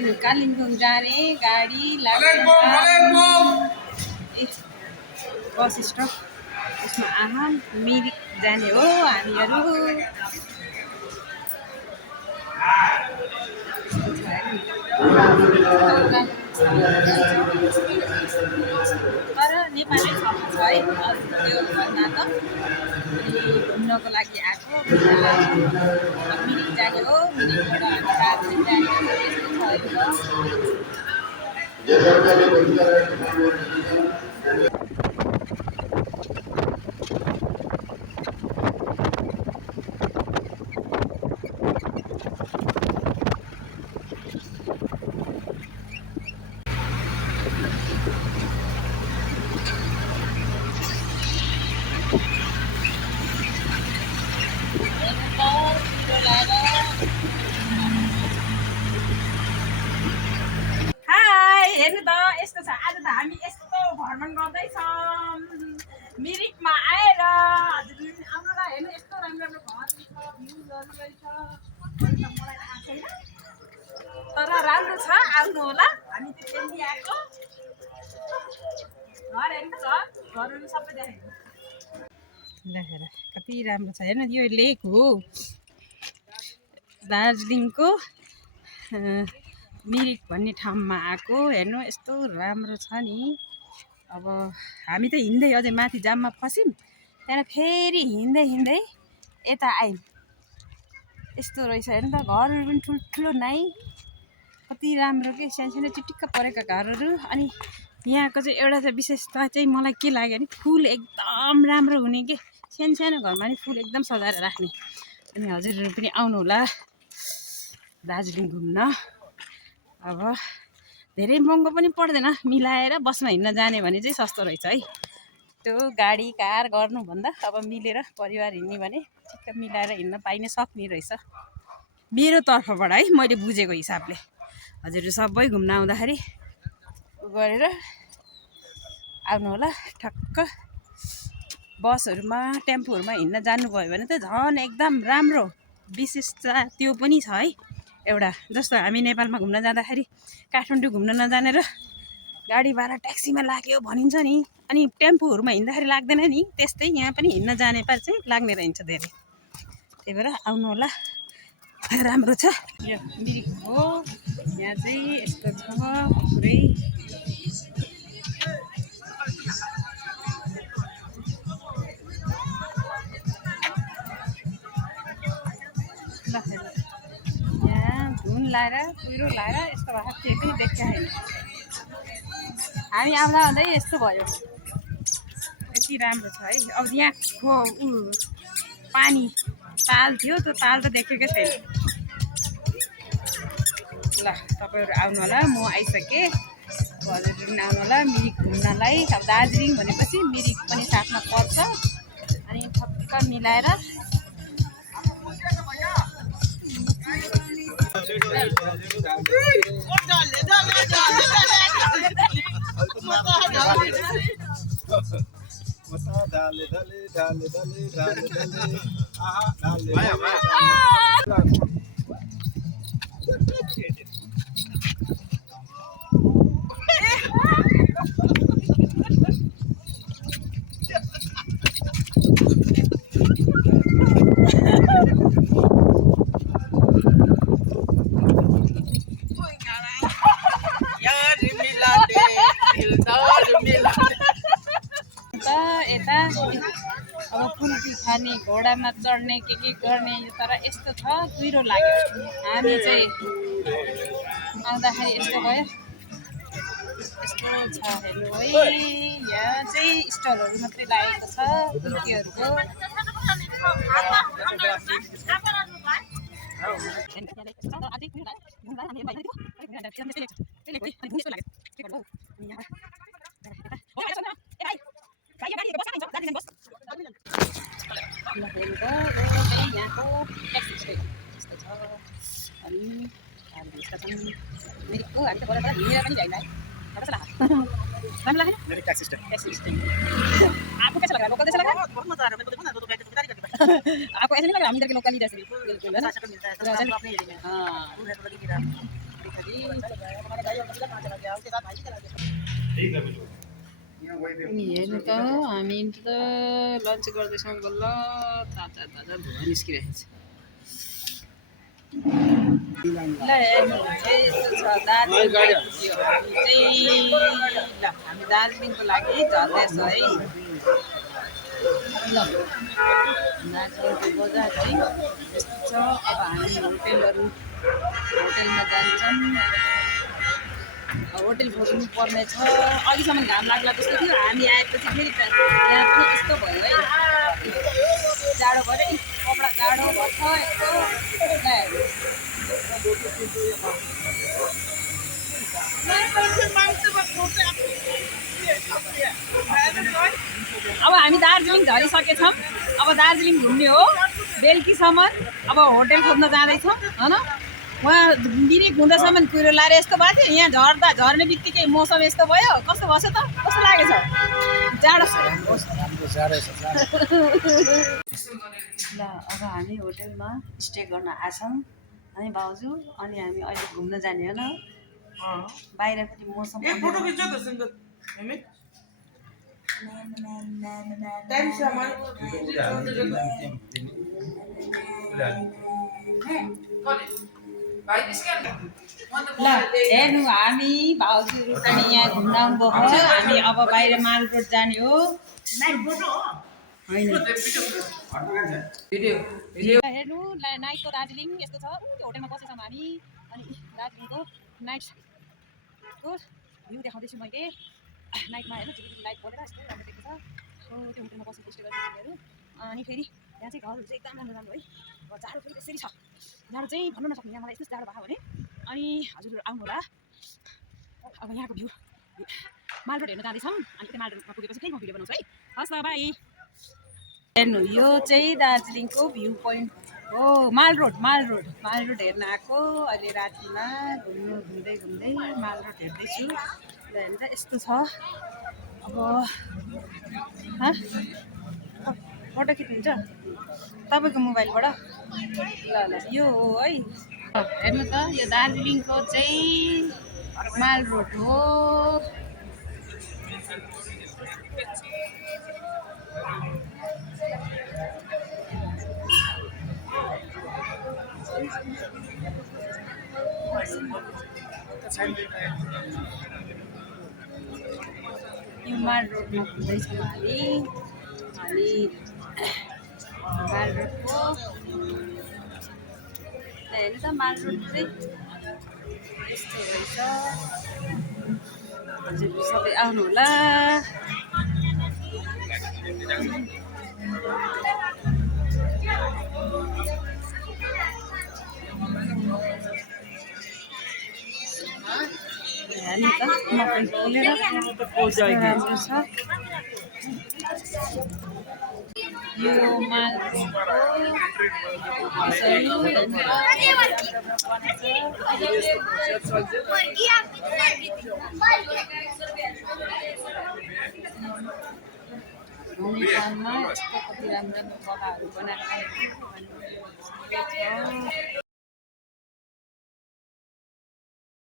कालिम्पोङ जाने गाडी बस स्टप त्यसमा मिरिक जाने हो हामीहरू। तर नेपाली छ है त्यो भन्दा त घुम्नको लागि आएको मिरिक जाने हो। मिरिकबाट हामी दार्जिलिङ जाने हो। हेर्नु त यस्तो छ। आज त हामी यस्तो भ्रमण गर्दैछौँ मिरिकमा आएर। हजुर आउनुलाई हेर्नु यस्तो राम्रो राम्रो घर छ, भ्यूजहरू रहेछ। मलाई थाहा छैन तर राम्रो छ, आउनु होला। हामी चाहिँ दिल्ली आएको। घर हेर्नु त, घरहरू सबै देखेको देखेर कति राम्रो छ। हेर्नु यो लेक हो दार्जिलिङको मिरिक भन्ने ठाउँमा आएको। हेर्नु यस्तो राम्रो छ नि। अब हामी त हिँड्दै अझै माथि जाममा फस्यौँ, त्यहाँबाट फेरि हिँड्दै हिँड्दै यता आयौँ। यस्तो रहेछ हेर्नु त, घरहरू पनि ठुल्ठुलो नाइ, कति राम्रो के सानो चिटिक्क परेका घरहरू। अनि यहाँको चाहिँ एउटा चाहिँ विशेषता चाहिँ मलाई के लाग्यो भने फुल एकदम राम्रो हुने के, सानो सानो घरमा नि फुल एकदम सजाएर राख्ने। अनि हजुरहरू पनि आउनु होला दार्जिलिङ घुम्न। अब धेरै महँगो पनि पर्दैन, मिलाएर बसमा हिँड्न जाने भने चाहिँ सस्तो रहेछ है। त्यो गाडी कार गर्नुभन्दा अब मिलेर परिवार हिँड्ने भने ठिक्क मिलाएर हिँड्न पाइने सक्ने रहेछ मेरो तर्फबाट है, मैले बुझेको हिसाबले। हजुरहरू सबै घुम्न आउँदाखेरि गरेर आउनु होला। ठक्क बसहरूमा टेम्पोहरूमा हिँड्न जानुभयो भने त झन् एकदम राम्रो विशेषता त्यो पनि छ है एउटा। जस्तो हामी नेपालमा घुम्न जाँदाखेरि काठमाडौँ घुम्न नजानेर गाडी भाडा ट्याक्सीमा लाग्यो भनिन्छ नि, अनि टेम्पोहरूमा हिँड्दाखेरि लाग्दैन नि, त्यस्तै यहाँ पनि हिँड्न जाने पार चाहिँ लाग्ने रहन्छ धेरै। त्यही भएर आउनु होला, राम्रो छ। यो मिरिक हो, यहाँ चाहिँ यस्तो छ पुरै। यहाँ धुन लाएर कुहिरो लाएर यस्तो भएको केही पनि देख्छ होइन। हामी आउँदा आउँदै यस्तो भयो, यति राम्रो छ है। अब यहाँको पानी ताल थियो, त्यो ताल त देखेकै छैन। ल तपाईँहरू आउनु होला, म आइसकेँ। हजुरहरू पनि आउनु होला मिरिक घुम्नलाई। अब दार्जिलिङ भनेपछि मिरिक पनि साथमा पर्छ। अनि ठक्क मिलाएर यता अब कुल्फी खाने, घोडामा चढ्ने, के गर्ने। तर यस्तो छ, कुहिरो लाग्यो। हामी चाहिँ आउँदाखेरि यस्तो भयो, यस्तो छ हेर्नु है। यहाँ चाहिँ स्टलहरू मात्रै लागेको छ कुल्फीहरूको। यहाँको ट्याक्सी स्ट्यान्ड यस्तो छ। अनि मिरिकको हामी त बराबर हिँडेर पनि जाँदा है, राम्रो लाग्यो मेरे टैक्सी स्टैंड आपको कैसा लग रहा है? लोकल जैसा लग रहा है? बहुत मजा आ रहा है मेरे को। देखो ना, दो बैठ के बता नहीं करते आपको ऐसा नहीं लग रहा हम इधर के लोकल ही जैसे? बिल्कुल है ना, शक्ल मिलता है तो अपने एरिया में। हां, दूर है तो लगी गिरा अनि हेर्नु त हामी त लन्च गर्दैछौँ बल्ल ताजा ताजा धुवा निस्किरहेको छ ल हेर्नु चाहिँ यस्तो छ दार्जिलिङ हामी दार्जिलिङको लागि झर्दैछौँ है ल दार्जिलिङको बजार चाहिँ यस्तो छ अब हामी होटेलमा जान्छौँ होटेल खोज्नु पर्ने छ अघिसम्म घाम लाग्ला जस्तो थियो हामी आएपछि फेरि यहाँ पनि यस्तो भयो है जाडो भयो कपडा जाडो भन्छ यस्तो अब हामी दार्जिलिङ झरिसकेछौँ अब दार्जिलिङ घुम्ने हो बेलुकीसम्म अब होटेल खोज्न जाँदैछौँ होइन वहाँ मिरिक हुँदासम्म कुरो लाएर यस्तो भएको थियो यहाँ झर्ने बित्तिकै मौसम यस्तो भयो कस्तो भएछ त कस्तो लागेछ जाडो ल अब हामी होटेलमा स्टे गर्न आछौँ है भाउजू अनि हामी अहिले घुम्न जाने हो न बाहिरपट्टि मौसम ल हेर्नु हामी भाउजूहरू पनि यहाँ घुम्न आउनुभयो हामी अब बाहिर माल रोड जाने हो होइन हेर्नु नाइटको दार्जिलिङ यस्तो छ त्यो होटेलमा बसेछौँ हामी अनि दार्जिलिङको नाइटको भ्यू देखाउँदैछु मैले नाइटमा हेर्नु झिलिमिली लाइट बलेर यस्तो राम्रो देख्छ त्यो होटेलमा बसेको स्टे गर्ने हामीहरू अनि फेरि यहाँ चाहिँ घरहरू चाहिँ एकदम राम्रो राम्रो है जाडो फेरि त्यसरी छ जाडो चाहिँ भन्नु नसक्ने यहाँ मलाई यस्तो जाडो भयो भने अनि हजुरहरू आउनु होला अब यहाँको भ्यू माल रोड हेर्न जाँदैछौँ अनि त्यो माल रोडमा पुगेपछि फेरि म भिडियो बनाउँछु है हस् त बाई हेर्नु यो चाहिँ दार्जिलिङको भ्यू पोइन्ट हो माल रोड हेर्न आएको अहिले रातिमा घुम्दै माल रोड हेर्दैछु ल हेर्नु त यस्तो छ अब फोटो खिच्नुहुन्छ तपाईँको मोबाइलबाट ल यो हो है हेर्नु त यो दार्जिलिङको चाहिँ माल रोड हो यो माल रोडमा पुग्दैछौँ हामी माल रोडको हेर्नु त माल रोड चाहिँ यस्तो रहेछ हजुरहरू सबै आउनु होला हेर्नु त मकै खोलेर राम्रो छ यो माल यस्तो कति राम्रो जग्गाहरू बनाएको